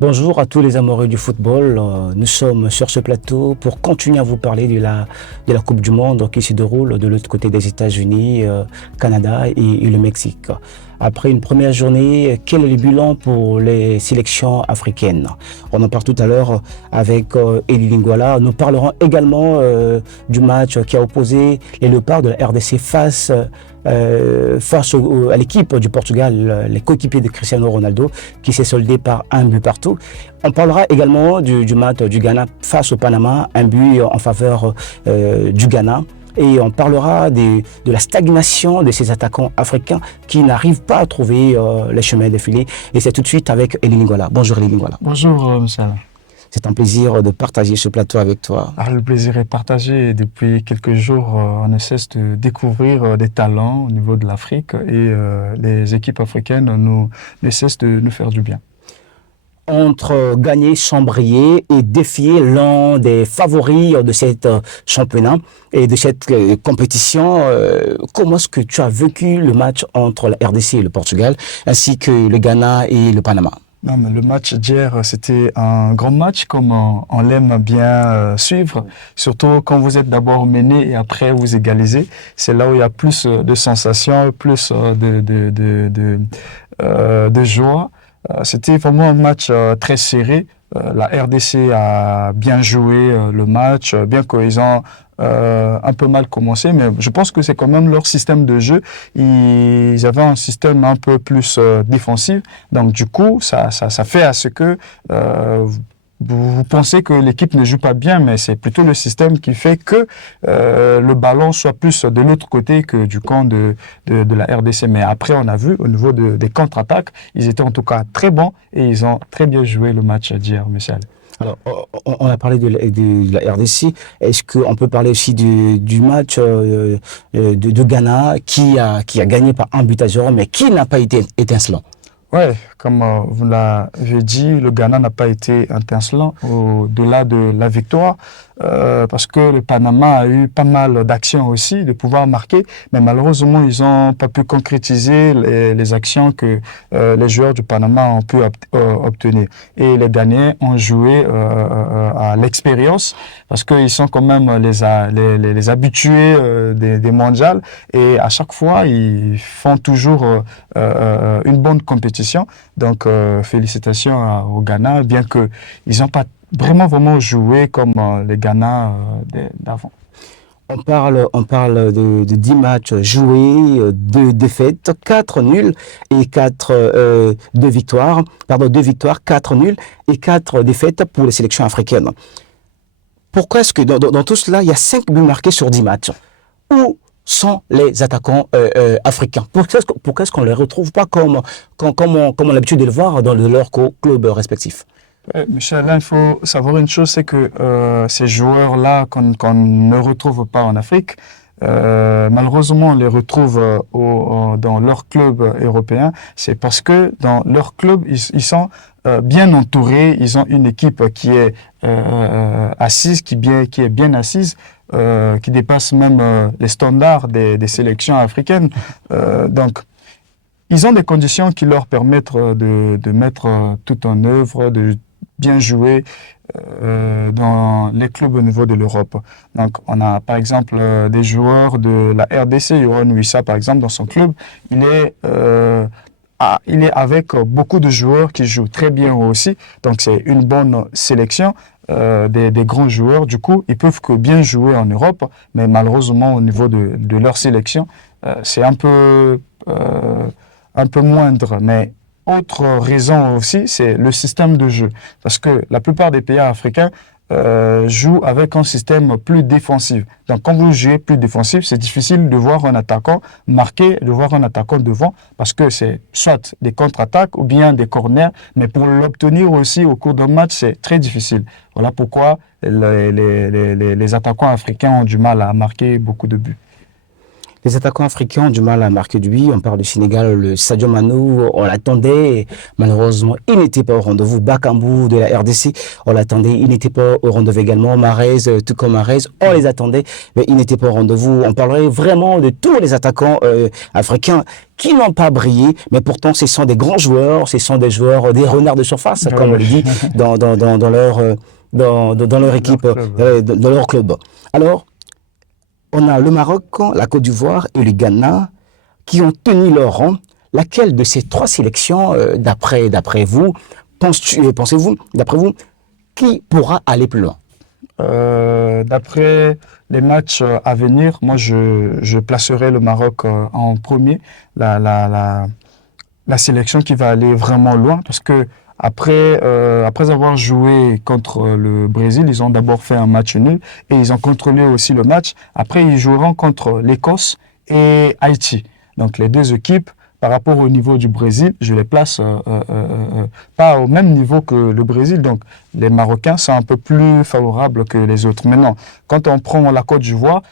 Bonjour à tous les amoureux du football. Nous sommes sur ce plateau pour continuer à vous parler de la Coupe du Monde qui se déroule de l'autre côté des États-Unis, Canada et le Mexique. Après une première journée, quel est le bilan pour les sélections africaines? On en parle tout à l'heure avec Elie Lingwala. Nous parlerons également du match qui a opposé les Léopards de la RDC face à l'équipe du Portugal, les coéquipiers de Cristiano Ronaldo, qui s'est soldé par un but partout. On parlera également du match du Ghana face au Panama, un but en faveur du Ghana. Et on parlera de la stagnation de ces attaquants africains qui n'arrivent pas à trouver les chemins défilés. Et c'est tout de suite avec Elie Lingwala. Bonjour Elie Lingwala. Bonjour, monsieur. C'est un plaisir de partager ce plateau avec toi. Le plaisir est partagé. Depuis quelques jours, on ne cesse de découvrir des talents au niveau de l'Afrique et les équipes africaines ne cessent de nous faire du bien. Entre gagner sans briller et défier l'un des favoris de cette championnat et de cette compétition, comment est-ce que tu as vécu le match entre la RDC et le Portugal, ainsi que le Ghana et le Panama? Non, mais le match d'hier, c'était un grand match comme on l'aime bien suivre, surtout quand vous êtes d'abord mené et après vous égalisez. C'est là où il y a plus de sensations, plus de joie. C'était vraiment un match très serré. La RDC a bien joué le match, bien qu'ils ont un peu mal commencé, mais je pense que c'est quand même leur système de jeu. Ils avaient un système un peu plus défensif, donc du coup, ça fait à ce que vous pensez que l'équipe ne joue pas bien, mais c'est plutôt le système qui fait que le ballon soit plus de l'autre côté que du camp de la RDC. Mais après, on a vu au niveau des contre-attaques, ils étaient en tout cas très bons et ils ont très bien joué le match d'hier, Michel. Alors, on a parlé de la RDC. Est-ce qu'on peut parler aussi du match de Ghana qui a gagné par 1-0, mais qui n'a pas été étincelant? Ouais, comme vous l'avez dit, le Ghana n'a pas été étincelant au-delà de la victoire parce que le Panama a eu pas mal d'actions aussi, de pouvoir marquer, mais malheureusement, ils n'ont pas pu concrétiser les actions que les joueurs du Panama ont pu obtenir. Et les Ghanéens ont joué à l'expérience parce qu'ils sont quand même les habitués des mondiales et à chaque fois, ils font toujours une bonne compétition. Donc, félicitations au Ghana, bien qu'ils n'ont pas vraiment joué comme les Ghana d'avant. On parle de 10 matchs joués, 2 défaites, 4 nuls et 2 victoires. Pardon, 2 victoires, 4 nuls et 4 défaites pour les sélections africaines. Pourquoi est-ce que dans tout cela, il y a 5 buts marqués sur 10 matchs? Où sont les attaquants africains? Pourquoi est-ce qu'on ne les retrouve pas comme on a l'habitude de le voir dans leurs clubs respectifs? Michel, là, il faut savoir une chose, c'est que ces joueurs-là qu'on ne retrouve pas en Afrique, malheureusement, on les retrouve dans leur club européen. C'est parce que dans leur club, ils sont bien entourés. Ils ont une équipe qui est assise, qui est bien assise, qui dépasse même les standards des sélections africaines. Donc, ils ont des conditions qui leur permettent de mettre tout en œuvre, de bien jouer dans les clubs au niveau de l'Europe. Donc, on a par exemple des joueurs de la RDC, Yohan Wissa par exemple, dans son club, il est avec beaucoup de joueurs qui jouent très bien aussi. Donc, c'est une bonne sélection des grands joueurs. Du coup, ils peuvent que bien jouer en Europe, mais malheureusement, au niveau de leur sélection, c'est un peu moindre. Mais autre raison aussi, c'est le système de jeu. Parce que la plupart des pays africains jouent avec un système plus défensif. Donc, quand vous jouez plus défensif, c'est difficile de voir un attaquant marquer, de voir un attaquant devant, parce que c'est soit des contre-attaques ou bien des corners. Mais pour l'obtenir aussi au cours d'un match, c'est très difficile. Voilà pourquoi les attaquants africains ont du mal à marquer beaucoup de buts. Les attaquants africains ont du mal à marquer du but. On parle du Sénégal, le Sadio Manou, on l'attendait. Malheureusement, il n'était pas au rendez-vous. Bakambu de la RDC, on l'attendait. Il n'était pas au rendez-vous également. Mahrez, tout comme Mahrez, on les attendait, mais il n'était pas au rendez-vous. On parlerait vraiment de tous les attaquants africains qui n'ont pas brillé, mais pourtant ce sont des grands joueurs, ce sont des joueurs, des renards de surface, comme on le dit, dans leur équipe, dans leur club. Alors, on a le Maroc, la Côte d'Ivoire et le Ghana qui ont tenu leur rang. Laquelle de ces trois sélections, d'après vous, pensez-vous, d'après vous, qui pourra aller plus loin? D'après les matchs à venir, moi je placerai le Maroc en premier, la sélection qui va aller vraiment loin, parce que après avoir joué contre le Brésil, ils ont d'abord fait un match nul et ils ont contrôlé aussi le match. Après, ils joueront contre l'Écosse et Haïti. Donc les deux équipes, par rapport au niveau du Brésil, je les place pas au même niveau que le Brésil. Donc les Marocains sont un peu plus favorables que les autres. Maintenant, quand on prend la Côte d'Ivoire,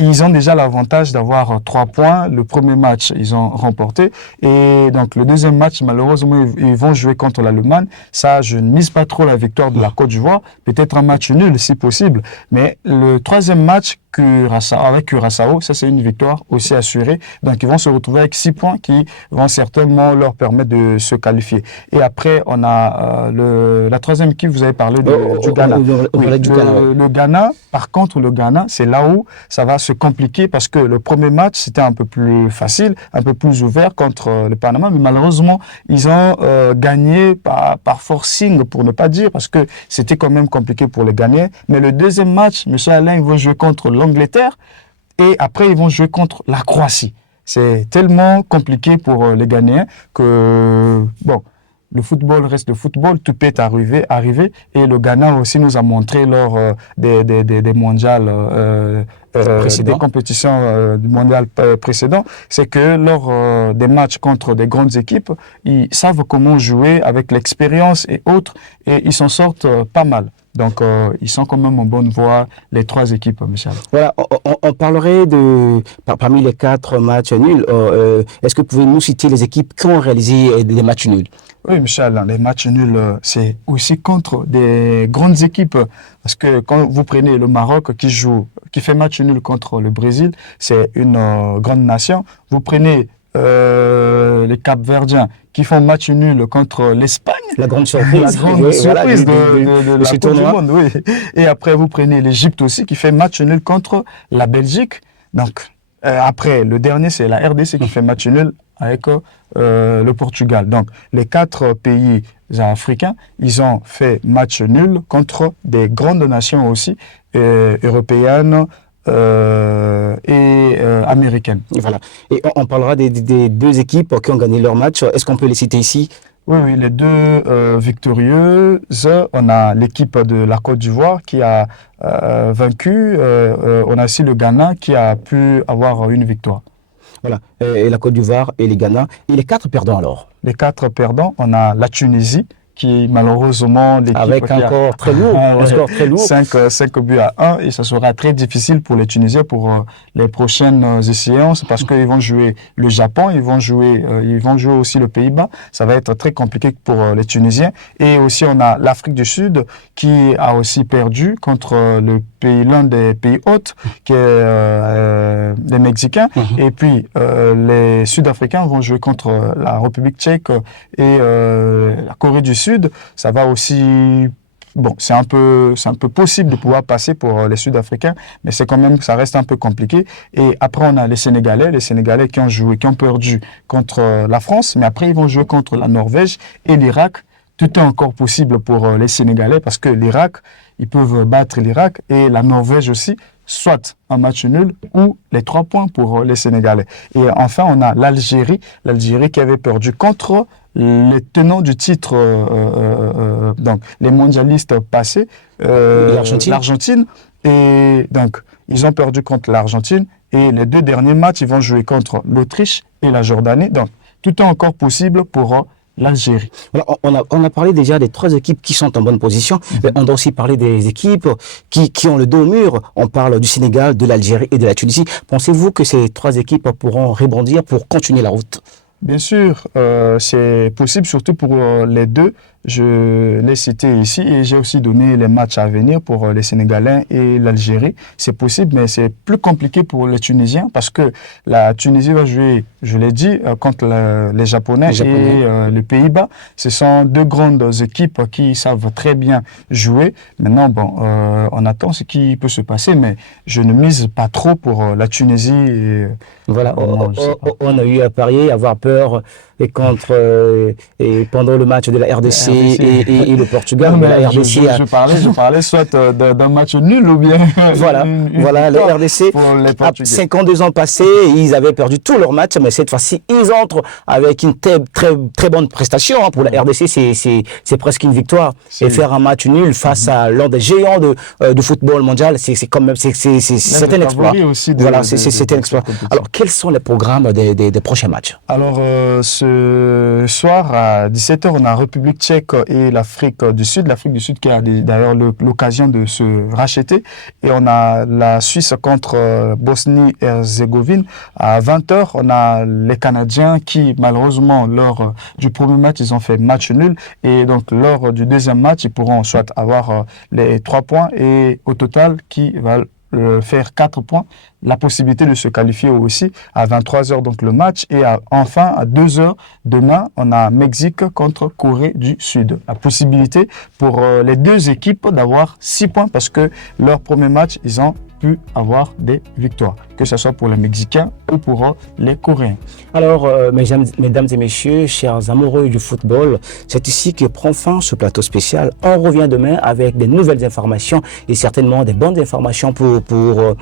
ils ont déjà l'avantage d'avoir 3 points. Le premier match, ils ont remporté. Et donc, le deuxième match, malheureusement, ils vont jouer contre l'Allemagne. Ça, je ne mise pas trop la victoire de la Côte d'Ivoire. Peut-être un match nul, si possible. Mais le troisième match, avec Curaçao, ça, c'est une victoire aussi assurée. Donc, ils vont se retrouver avec 6 points qui vont certainement leur permettre de se qualifier. Et après, on a la troisième équipe, vous avez parlé du Ghana. Le Ghana, par contre, le Ghana, c'est là où ça va se compliquer parce que le premier match, c'était un peu plus facile, un peu plus ouvert contre le Panama. Mais malheureusement, ils ont gagné par forcing, pour ne pas dire, parce que c'était quand même compliqué pour les Ghanéens. Mais le deuxième match, M. Alain, ils vont jouer contre l'Angleterre et après, ils vont jouer contre la Croatie. C'est tellement compliqué pour les Ghanéens que, bon, le football reste le football, tout peut arriver. Et le Ghana aussi nous a montré lors des mondiales, des compétitions du mondial précédent, c'est que lors des matchs contre des grandes équipes, ils savent comment jouer avec l'expérience et autres, et ils s'en sortent pas mal. Donc, ils sont quand même en bonne voie, les trois équipes, Michel. Voilà, on parlerait parmi les 4 matchs nuls, est-ce que vous pouvez nous citer les équipes qui ont réalisé des matchs nuls? Oui, Michel, les matchs nuls, c'est aussi contre des grandes équipes. Parce que quand vous prenez le Maroc qui fait match nul contre le Brésil, c'est une grande nation. Vous prenez les Cap-Verdiens qui font match nul contre l'Espagne. La grande surprise. La grande surprise de la Coupe du Monde, oui. Et après, vous prenez l'Égypte aussi qui fait match nul contre la Belgique. Donc, après, le dernier, c'est la RDC qui fait match nul avec le Portugal. Donc, les 4 pays africains, ils ont fait match nul contre des grandes nations aussi, européennes, et américaine. Voilà. Et on parlera des 2 équipes qui ont gagné leur match. Est-ce qu'on peut les citer ici? Oui, les 2 victorieuses. On a l'équipe de la Côte d'Ivoire qui a vaincu. On a aussi le Ghana qui a pu avoir une victoire. Voilà. Et la Côte d'Ivoire et les Ghana. Et les 4 perdants alors? Les 4 perdants, on a la Tunisie qui malheureusement l'équipe avec un score très lourd, un score très lourd, 5 buts à 1, et ça sera très difficile pour les Tunisiens pour les prochaines échéances parce qu'ils vont jouer le Japon, ils vont jouer aussi le Pays-Bas. Ça va être très compliqué pour les Tunisiens. Et aussi on a l'Afrique du Sud qui a aussi perdu contre l'un des pays hôtes qui est les Mexicains. Et puis les Sud-Africains vont jouer contre la République tchèque et la Corée du Sud. Ça va aussi, bon, c'est un peu possible de pouvoir passer pour les Sud-Africains, mais c'est quand même, ça reste un peu compliqué. Et après, on a les Sénégalais qui ont perdu contre la France, mais après, ils vont jouer contre la Norvège et l'Irak. Tout est encore possible pour les Sénégalais parce que l'Irak, ils peuvent battre l'Irak et la Norvège aussi, soit un match nul ou les 3 points pour les Sénégalais. Et enfin, on a l'Algérie qui avait perdu contre les tenants du titre, donc les mondialistes passés, l'Argentine. Et donc, ils ont perdu contre l'Argentine. Et les 2 derniers matchs, ils vont jouer contre l'Autriche et la Jordanie. Donc, tout est encore possible pour l'Algérie. Voilà, on a parlé déjà des 3 équipes qui sont en bonne position, mais on doit aussi parler des équipes qui ont le dos au mur. On parle du Sénégal, de l'Algérie et de la Tunisie. Pensez-vous que ces 3 équipes pourront rebondir pour continuer la route? Bien sûr, c'est possible, surtout pour les deux. Je l'ai cité ici et j'ai aussi donné les matchs à venir pour les Sénégalais et l'Algérie. C'est possible, mais c'est plus compliqué pour les Tunisiens parce que la Tunisie va jouer, je l'ai dit, contre les Japonais et les Pays-Bas. Ce sont 2 grandes équipes qui savent très bien jouer. Maintenant, bon, on attend ce qui peut se passer, mais je ne mise pas trop pour la Tunisie. Voilà, on a eu à parier, avoir peur et pendant le match de la RDC et le Portugal. Non, mais la RDC je parlais soit d'un match nul ou bien voilà, la RDC, 52 ans passés, ils avaient perdu tous leurs matchs, mais cette fois-ci, ils entrent avec une très bonne prestation. Pour la RDC, c'est presque une victoire. Et faire un match nul face à l'un des géants de football mondial, c'est quand même, c'est un exploit. Voilà, c'est un exploit. Alors, quels sont les programmes des prochains matchs? Alors, ce soir, à 17h, on a République tchèque et l'Afrique du Sud. L'Afrique du Sud qui a d'ailleurs l'occasion de se racheter. Et on a la Suisse contre Bosnie-Herzégovine. À 20h, on a les Canadiens qui, malheureusement, lors du premier match, ils ont fait match nul. Et donc, lors du deuxième match, ils pourront soit avoir les 3 points et au total, qui va faire 4 points, la possibilité de se qualifier aussi à 23h donc le match et enfin à 2h demain on a Mexique contre Corée du Sud. La possibilité pour les 2 équipes d'avoir 6 points parce que leur premier match ils ont pu avoir des victoires, que ce soit pour les Mexicains ou pour les Coréens. Alors, mesdames et messieurs, chers amoureux du football, c'est ici que prend fin ce plateau spécial. On revient demain avec des nouvelles informations et certainement des bonnes informations pour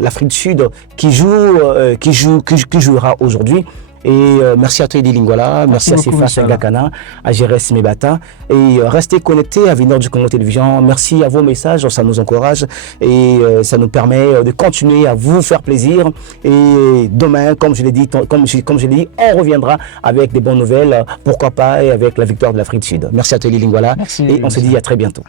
l'Afrique du Sud qui jouera aujourd'hui. Et merci à toi Eddie Lingwala, merci à Sifa Sengakana, à Jérès Mebata. Et restez connectés à Vinord du Congo Télévision. Merci à vos messages, ça nous encourage et ça nous permet de continuer à vous faire plaisir. Et demain, comme je l'ai dit, on reviendra avec des bonnes nouvelles, pourquoi pas, et avec la victoire de l'Afrique du Sud. Merci à toi Eddie Lingwala et on se dit à très bientôt.